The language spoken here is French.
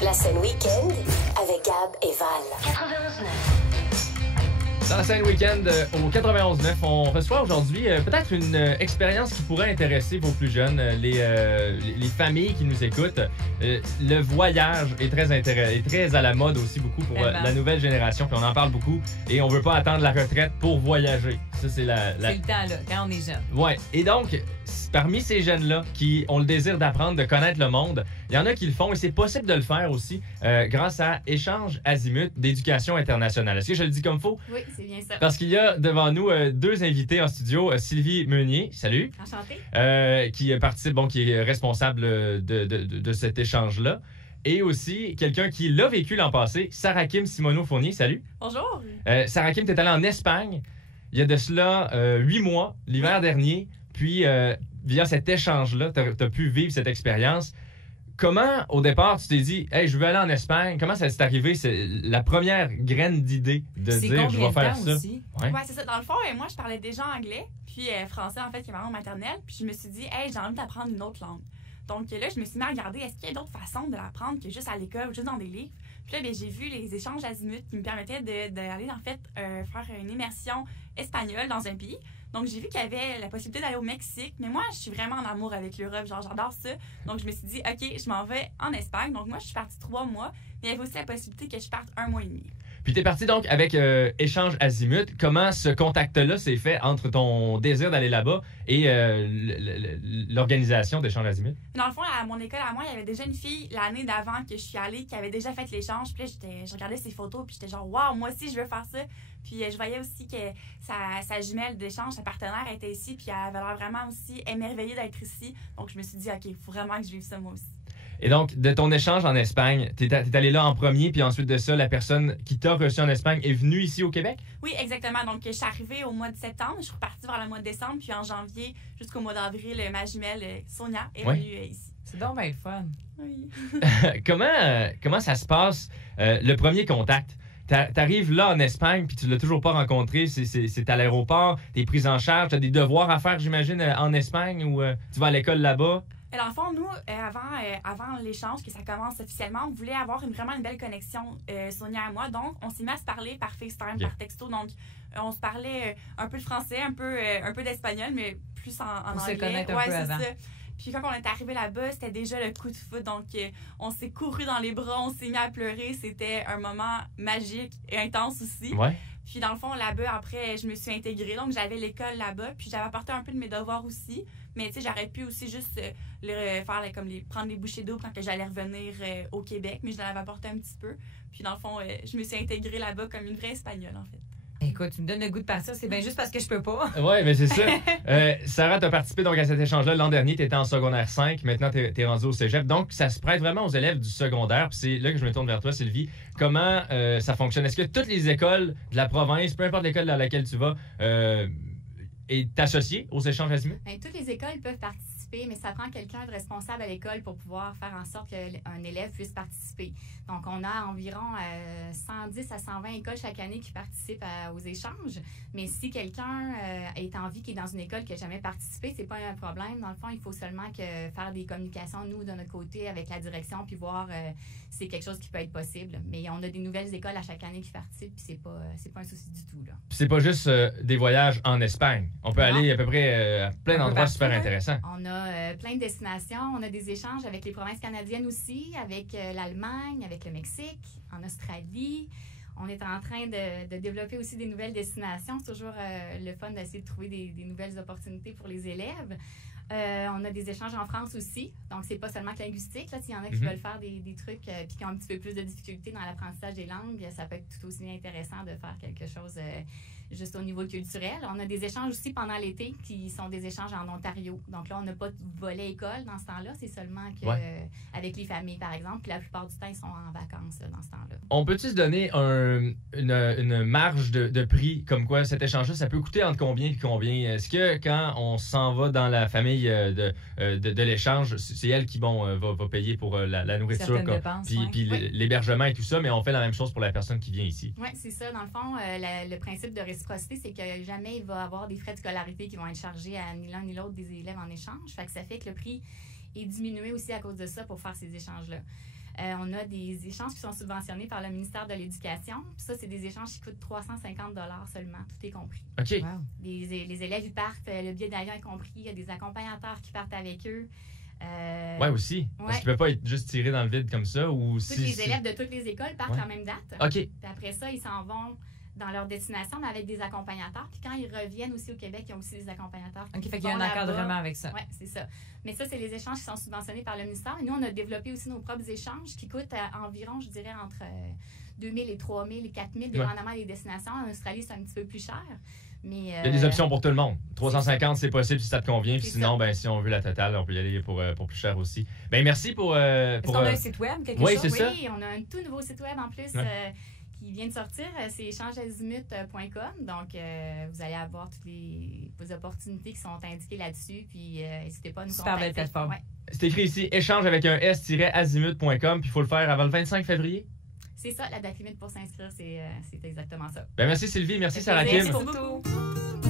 La scène week-end avec Gab et Val. 91.9. Dans la scène week-end au 91.9, on reçoit aujourd'hui peut-être une expérience qui pourrait intéresser vos plus jeunes, les familles qui nous écoutent. Le voyage est très à la mode aussi beaucoup pour la nouvelle génération, puis on en parle beaucoup et on veut pas attendre la retraite pour voyager. Ça, c'est C'est le temps, là, quand on est jeune. Ouais. Et donc, parmi ces jeunes-là qui ont le désir d'apprendre, de connaître le monde, il y en a qui le font et c'est possible de le faire aussi grâce à Échange Azimut d'éducation internationale. Est-ce que je le dis comme faut? Oui, c'est bien ça. Parce qu'il y a devant nous deux invités en studio. Sylvie Meunier, salut. Enchantée. Qui participe, qui est responsable de cet échange-là. Et aussi, quelqu'un qui l'a vécu l'an passé, Sarah Kim Simoneau-Fournier, salut. Bonjour. Sarah Kim, t'es allée en Espagne il y a de cela 8 mois, l'hiver dernier. Puis, via cet échange-là, t'as pu vivre cette expérience. Comment, au départ, tu t'es dit « Hey, je veux aller en Espagne ». Comment ça s'est arrivé? C'est la première graine d'idée de dire « Je vais faire ça ». Ouais, c'est ça. Dans le fond, moi, je parlais déjà anglais, puis français, en fait, qui est ma langue maternelle. Puis je me suis dit « Hey, j'ai envie d'apprendre une autre langue ». Donc là, je me suis mis à regarder est-ce qu'il y a d'autres façons de l'apprendre que juste à l'école ou juste dans des livres. Puis là, j'ai vu les échanges Azimut qui me permettaient d'aller, en fait, faire une immersion espagnole dans un pays. Donc, j'ai vu qu'il y avait la possibilité d'aller au Mexique. Mais moi, je suis vraiment en amour avec l'Europe. Genre, j'adore ça. Donc, je me suis dit, OK, je m'en vais en Espagne. Donc, moi, je suis partie 3 mois. Mais il y avait aussi la possibilité que je parte 1 mois et demi. Puis, t'es parti donc avec Échange Azimut. Comment ce contact-là s'est fait entre ton désir d'aller là-bas et l'organisation d'Échange Azimut? Dans le fond, à mon école, à moi, il y avait déjà une fille l'année d'avant que je suis allée qui avait déjà fait l'échange. Puis là, je regardais ses photos. Puis j'étais genre, waouh, moi aussi, je veux faire ça. Puis je voyais aussi que sa jumelle d'échange, sa partenaire était ici. Puis elle avait l'air vraiment aussi émerveillée d'être ici. Donc, je me suis dit, OK, il faut vraiment que je vive ça moi aussi. Et donc, de ton échange en Espagne, t'es allé là en premier, puis ensuite de ça, la personne qui t'a reçu en Espagne est venue ici au Québec? Oui, exactement. Donc, je suis arrivée au mois de septembre. Je suis repartie vers le mois de décembre. Puis en janvier jusqu'au mois d'avril, ma jumelle Sonia est venue ici. C'est donc bien le fun. Oui. Comment ça se passe, le premier contact? T'arrives là en Espagne, puis tu l'as toujours pas rencontré. C'est à l'aéroport, t'es prise en charge, t'as des devoirs à faire, j'imagine, en Espagne, ou tu vas à l'école là-bas? Dans le fond, nous, avant l'échange, que ça commence officiellement, on voulait avoir vraiment une belle connexion, Sonia et moi. Donc, on s'est mis à se parler par FaceTime, par texto. Donc, on se parlait un peu de français, un peu d'espagnol, mais plus en anglais. On se connaître un peu avant. Ça. Puis quand on est arrivé là-bas, c'était déjà le coup de foudre. Donc, on s'est couru dans les bras, on s'est mis à pleurer. C'était un moment magique et intense aussi. Ouais. Puis dans le fond, là-bas, après, je me suis intégrée. Donc, j'avais l'école là-bas. Puis j'avais apporté un peu de mes devoirs aussi. Mais tu sais, j'aurais pu aussi juste prendre les bouchées d'eau quand j'allais revenir au Québec. Mais je l'avais apporté un petit peu. Puis dans le fond, je me suis intégrée là-bas comme une vraie Espagnole, en fait. Écoute, tu me donnes le goût de partir, c'est bien juste parce que je peux pas. Oui, mais c'est ça. Sarah, tu as participé donc à cet échange-là l'an dernier. Tu étais en secondaire 5, maintenant tu es rendue au cégep. Donc, ça se prête vraiment aux élèves du secondaire. Puis c'est là que je me tourne vers toi, Sylvie. Comment ça fonctionne? Est-ce que toutes les écoles de la province, peu importe l'école dans laquelle tu vas, est associée aux échanges Azimut? Toutes les écoles peuvent participer, mais ça prend quelqu'un de responsable à l'école pour pouvoir faire en sorte qu'un élève puisse participer. Donc, on a environ 110 à 120 écoles chaque année qui participent aux échanges. Mais si quelqu'un est en vie qui est dans une école qui n'a jamais participé, c'est pas un problème. Dans le fond, il faut seulement faire des communications, nous, de notre côté, avec la direction, puis voir si c'est quelque chose qui peut être possible. Mais on a des nouvelles écoles à chaque année qui participent, puis c'est pas un souci du tout, là. Puis c'est pas juste des voyages en Espagne. On peut aller à peu près à plein d'endroits super intéressants. On a plein de destinations. On a des échanges avec les provinces canadiennes aussi, avec l'Allemagne, avec le Mexique, en Australie. On est en train de développer aussi des nouvelles destinations. C'est toujours le fun d'essayer de trouver des nouvelles opportunités pour les élèves. On a des échanges en France aussi. Donc, c'est pas seulement que linguistique. S'il y en a qui veulent faire des trucs puis qui ont un petit peu plus de difficultés dans l'apprentissage des langues, ça peut être tout aussi intéressant de faire quelque chose juste au niveau culturel. On a des échanges aussi pendant l'été qui sont des échanges en Ontario. Donc là, on n'a pas de volet école dans ce temps-là. C'est seulement avec les familles, par exemple. Puis la plupart du temps, ils sont en vacances dans ce temps-là. On peut-tu se donner une marge de prix comme quoi cet échange-là, ça peut coûter entre combien et combien? Est-ce que quand on s'en va dans la famille de l'échange, c'est elle qui va payer pour la nourriture, puis l'hébergement et tout ça, mais on fait la même chose pour la personne qui vient ici? Oui, c'est ça. Dans le fond, le principe de réciprocité, c'est que jamais il va y avoir des frais de scolarité qui vont être chargés à ni l'un ni l'autre des élèves en échange. Fait que ça fait que le prix est diminué aussi à cause de ça pour faire ces échanges-là. On a des échanges qui sont subventionnés par le ministère de l'Éducation. Puis ça, c'est des échanges qui coûtent 350 seulement, tout est compris. OK. Wow. Les élèves, ils partent, le billet d'avion est compris, il y a des accompagnateurs qui partent avec eux. Ouais, aussi. Parce qu'il ne peut pas être juste tiré dans le vide comme ça. Ou Tous les élèves de toutes les écoles partent à la même date. OK. Puis après ça, ils s'en vont dans leur destination, mais avec des accompagnateurs. Puis quand ils reviennent aussi au Québec, ils ont aussi des accompagnateurs. OK, fait qu'il y a un encadrement avec ça. Oui, c'est ça. Mais ça, c'est les échanges qui sont subventionnés par le ministère. Et nous, on a développé aussi nos propres échanges qui coûtent environ, je dirais, entre 2 000 et 3 000 et 4 000, dépendamment des destinations. En Australie, c'est un petit peu plus cher. Mais, il y a des options pour tout le monde. 350, c'est possible si ça te convient. Puis sinon, ben, si on veut la totale, on peut y aller pour plus cher aussi. Ben, merci pour. Est-ce qu'on a un site web, quelque chose? C'est ça. Oui, on a un tout nouveau site web en plus qui vient de sortir. C'est échangeazimut.com. Donc, vous allez avoir toutes les opportunités qui sont indiquées là-dessus. Puis, n'hésitez pas à nous contacter. Super belle plateforme. Ouais. C'est écrit ici échange avec un s-azimut.com. Puis il faut le faire avant le 25 février. C'est ça, la date limite pour s'inscrire, c'est exactement ça. Ben, merci Sylvie, merci Sarah Kim. Merci beaucoup.